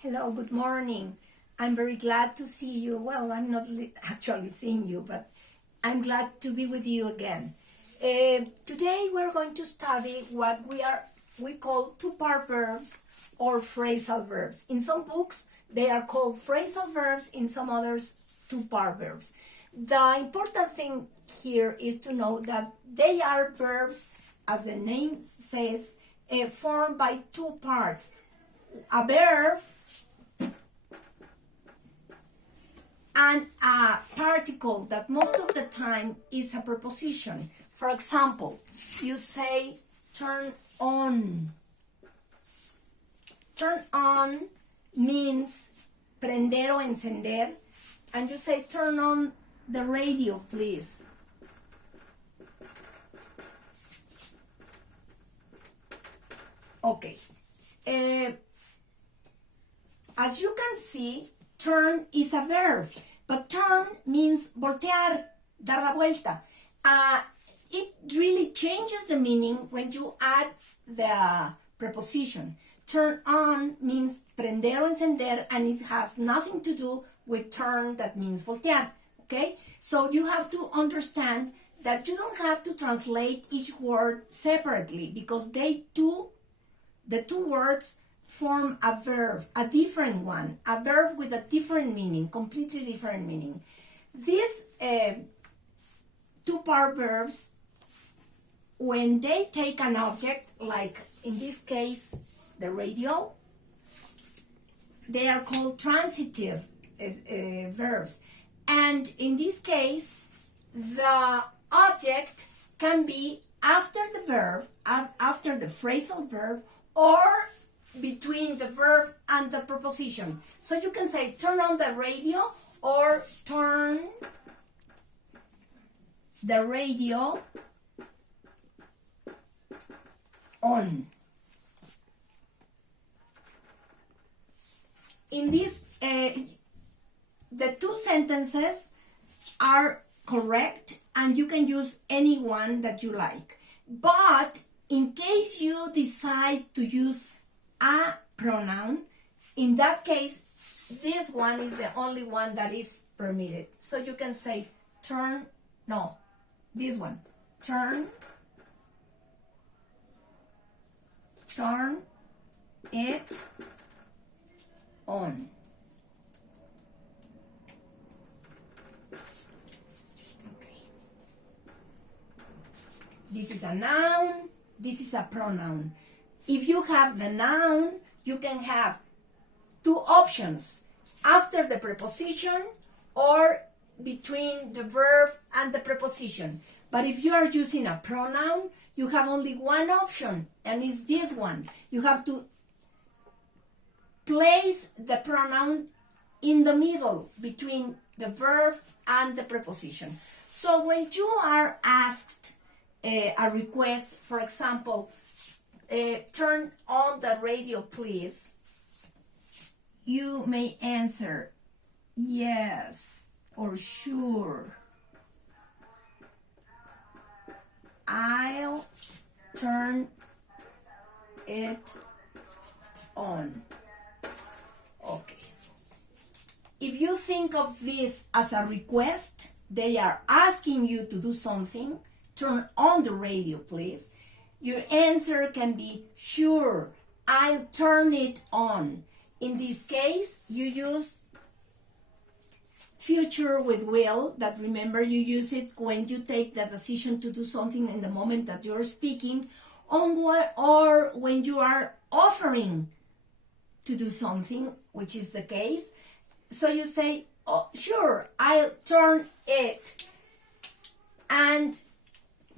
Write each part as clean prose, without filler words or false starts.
Hello, good morning. I'm very glad to see you. Well, I'm not actually seeing you, but I'm glad to be with you again. Today we're going to study what we call two-part verbs or phrasal verbs. In some books, they are called phrasal verbs, in some others, two-part verbs. The important thing here is to know that they are verbs, as the name says, formed by two parts. A verb and a particle that most of the time is a preposition. For example, you say turn on. Turn on means prender o encender, and you say turn on the radio, please. Okay. As you can see, turn is a verb, but turn means voltear, dar la vuelta. It really changes the meaning when you add the preposition. Turn on means prender o encender, and it has nothing to do with turn, that means voltear. Okay? So you have to understand that you don't have to translate each word separately, because the two words form a verb, a different one, a verb with a different meaning, completely different meaning. These two-part verbs, when they take an object, like in this case, the radio, they are called transitive verbs. And in this case, the object can be after the verb, after the phrasal verb, or between the verb and the preposition. So you can say turn on the radio or turn the radio on. In this, the two sentences are correct, and you can use any one that you like. But in case you decide to use a pronoun, in that case, this one is the only one that is permitted. So you can say this one, turn it on. Okay. This is a noun, this is a pronoun. If you have the noun, you can have two options: after the preposition or between the verb and the preposition. But if you are using a pronoun, you have only one option, and it's this one. You have to place the pronoun in the middle between the verb and the preposition. So when you are asked a request, for example, turn on the radio, please, you may answer yes or sure. I'll turn it on. Okay. If you think of this as a request, they are asking you to do something. Turn on the radio, please. Your answer can be sure, I'll turn it on. In this case, you use future with will, that remember you use it when you take the decision to do something in the moment that you're speaking, or when you are offering to do something, which is the case. So you say, oh, sure, I'll turn it. And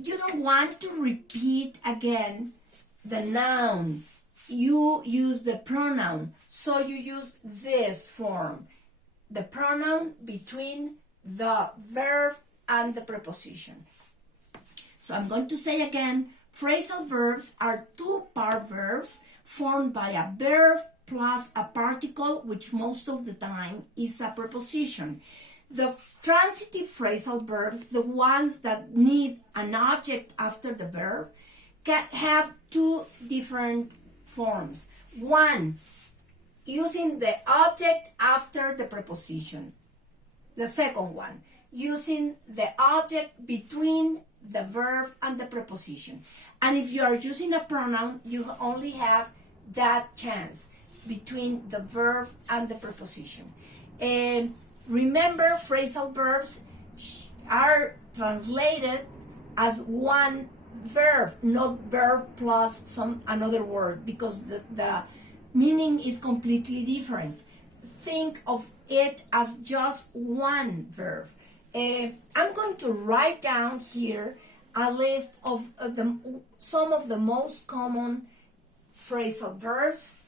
you don't want to repeat again the noun. You use the pronoun. So you use this form, the pronoun between the verb and the preposition. So I'm going to say again, phrasal verbs are two-part verbs formed by a verb plus a particle, which most of the time is a preposition. The transitive phrasal verbs, the ones that need an object after the verb, can have two different forms. One using the object after the preposition. The second one, using the object between the verb and the preposition. And if you are using a pronoun, you only have that chance between the verb and the preposition. And remember, phrasal verbs are translated as one verb, not verb plus another word, because the meaning is completely different. Think of it as just one verb. I'm going to write down here a list of some of the most common phrasal verbs